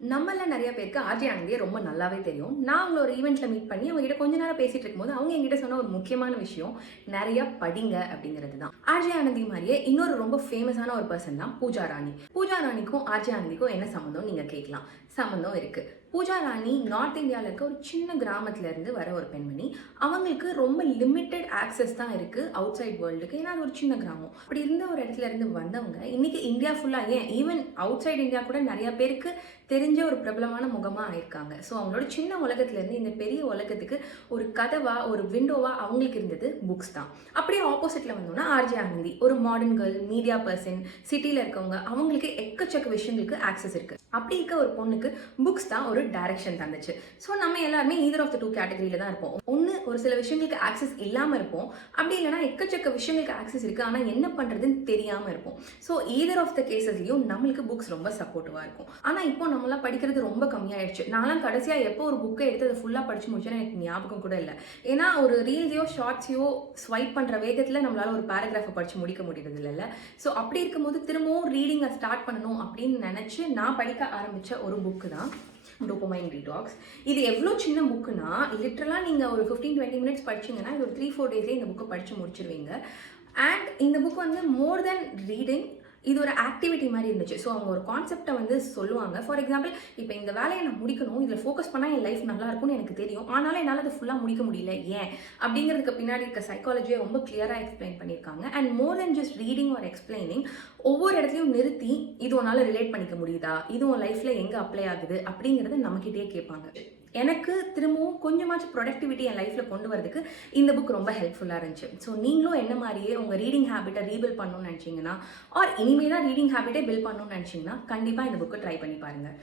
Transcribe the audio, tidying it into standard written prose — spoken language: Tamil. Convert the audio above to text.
நம்மள நிறைய பேருக்கு ஆர்ஜே ஆனந்தியை ரொம்ப நல்லாவே தெரியும். நான் அவங்கள ஒரு ஈவெண்ட்ல மீட் பண்ணி அவங்ககிட்ட கொஞ்ச நேரம் பேசிட்டு இருக்கும்போது அவங்க என்கிட்ட சொன்ன ஒரு முக்கியமான விஷயம் நிறைய படிங்க அப்படிங்கிறது தான். ஆர்ஜே ஆனந்தி மாதிரியே இன்னொரு ரொம்ப ஃபேமஸான ஒரு பர்சன் தான் பூஜா ராணி. பூஜா ராணிக்கும் ஆர்ஜே ஆனந்திக்கும் என்ன சம்மந்தம் நீங்க கேட்கலாம். சம்மந்தம் இருக்கு. பூஜா ராணி நார்த் இந்தியாவில் இருக்க ஒரு சின்ன கிராமத்துல இருந்து வர ஒரு பெண்மணி. அவங்களுக்கு ரொம்ப லிமிட்டட் ஆக்சஸ் தான் இருக்கு அவுட் சைட் வேர்ல்டுக்கு. ஏன்னா அது ஒரு சின்ன கிராமம். அப்படி இருந்த ஒரு இடத்துல இருந்து வந்தவங்க இன்னைக்கு இந்தியா ஃபுல்லா ஏன் ஈவன் அவுட் சைட் இந்தியா கூட நிறைய பேருக்கு தெரிஞ்ச ஒரு பிரபலமான முகமாக ஆயிருக்காங்க. ஸோ அவங்களோட சின்ன உலகத்துலேருந்து இந்த பெரிய உலகத்துக்கு ஒரு கதவா ஒரு விண்டோவா அவங்களுக்கு இருந்தது புக்ஸ் தான். அப்படியே ஆப்போசிட்ல வந்தோம்னா ஆர்ஜே ஆனந்தி ஒரு மாடர்ன் கேர்ள், மீடியா பர்சன், சிட்டியில் இருக்கவங்க, அவங்களுக்கு எக்கச்சக்க விஷயங்களுக்கு ஆக்சஸ் இருக்கு. அப்படி இருக்க ஒரு பொண்ணுக்கு புக்ஸ் தான் ஒரு டைரக்ஷன் தந்துச்சு. ஸோ நம்ம எல்லாருமே ஈதர் ஆஃப் த டூ கேட்டகரியில தான் இருப்போம். ஒன்று ஒரு சில விஷயங்களுக்கு ஆக்சஸ் இல்லாமல் இருப்போம், அப்படி இல்லைனா எக்கச்சக்க விஷயங்களுக்கு ஆக்சஸ் இருக்கு ஆனால் என்ன பண்றதுன்னு தெரியாமல் இருப்போம். ஸோ ஈதர் ஆஃப் த கேசஸ்லையும் நம்மளுக்கு புக்ஸ் ரொம்ப சப்போர்ட்டிவாக இருக்கும். ஆனால் இப்போ நம்மளாம் படிக்கிறது ரொம்ப கம்மியாயிடுச்சு. நான்லாம் கடைசியாக எப்போ ஒரு புக்கை எடுத்து அதை ஃபுல்லாக படிச்சு முடிச்சேன்னு எனக்கு ஞாபகம் கூட இல்லை. ஏன்னா ஒரு ரீல்ஸையோ ஷார்ட்ஸையோ ஸ்வைப் பண்ணுற வேகத்தில் நம்மளால ஒரு பேராகிராஃபை படிச்சு முடிக்க முடியறது இல்லைல்ல. ஸோ அப்படி இருக்கும்போது திரும்பவும் ரீடிங்கை ஸ்டார்ட் பண்ணணும் அப்படின்னு நினச்சி நான் படிக்க ஆரம்பித்த ஒரு புக்கு தான் டோபமைன் டீடாக்ஸ். இது எவ்வளோ சின்ன புக்குன்னா லிட்டரலாக நீங்கள் ஒரு 15-20 மினிட்ஸ் படிச்சிங்கன்னா இது ஒரு 3-4 டேஸ்லேயே இந்த புக்கை படித்து முடிச்சிருவீங்க. அண்ட் இந்த புக் வந்து மோர் தென் ரீடிங், இது ஒரு ஆக்டிவிட்டி மாதிரி இருந்துச்சு. ஸோ அவங்க ஒரு கான்செப்டை வந்து சொல்லுவாங்க. ஃபார் எக்ஸாம்பிள், இப்போ இந்த வேலையை நான் முடிக்கணும், இதில் ஃபோக்கஸ் பண்ணால் என் லைஃப் நல்லா இருக்கும்னு எனக்கு தெரியும், ஆனாலும் என்னால் அதை ஃபுல்லாக முடிக்க முடியல, ஏன் அப்படிங்கிறதுக்கு பின்னாடி இருக்க சைக்காலஜியை ரொம்ப கிளியராக எக்ஸ்பிளைன் பண்ணியிருக்காங்க. And more then just reading R explaining, ஒவ்வொரு இடத்துலையும் நிறுத்தி இது உன்னால் ரிலேட் பண்ணிக்க முடியுதா, இது உன் லைஃப்பில் எங்கே அப்ளை ஆகுது அப்படிங்கிறத நம்மக்கிட்டே கேட்பாங்க. எனக்கு திரும்பவும் கொஞ்சமாச்சும் ப்ரொடக்டிவிட்டி என் லைஃப்பில் கொண்டு வரதுக்கு இந்த புக் ரொம்ப ஹெல்ப்ஃபுல்லாக இருந்துச்சு. ஸோ நீங்களும் என்ன மாதிரியே உங்கள் ரீடிங் ஹேபிட்டை ரீபில்ட் பண்ணணும்னு நினச்சிங்கன்னா, ஆர் இனிமேல் தான் ரீடிங் ஹேபிட்டை பில்ட் பண்ணணும்னு நினச்சிங்கன்னா கண்டிப்பாக இந்த புக்கை ட்ரை பண்ணி பாருங்கள்.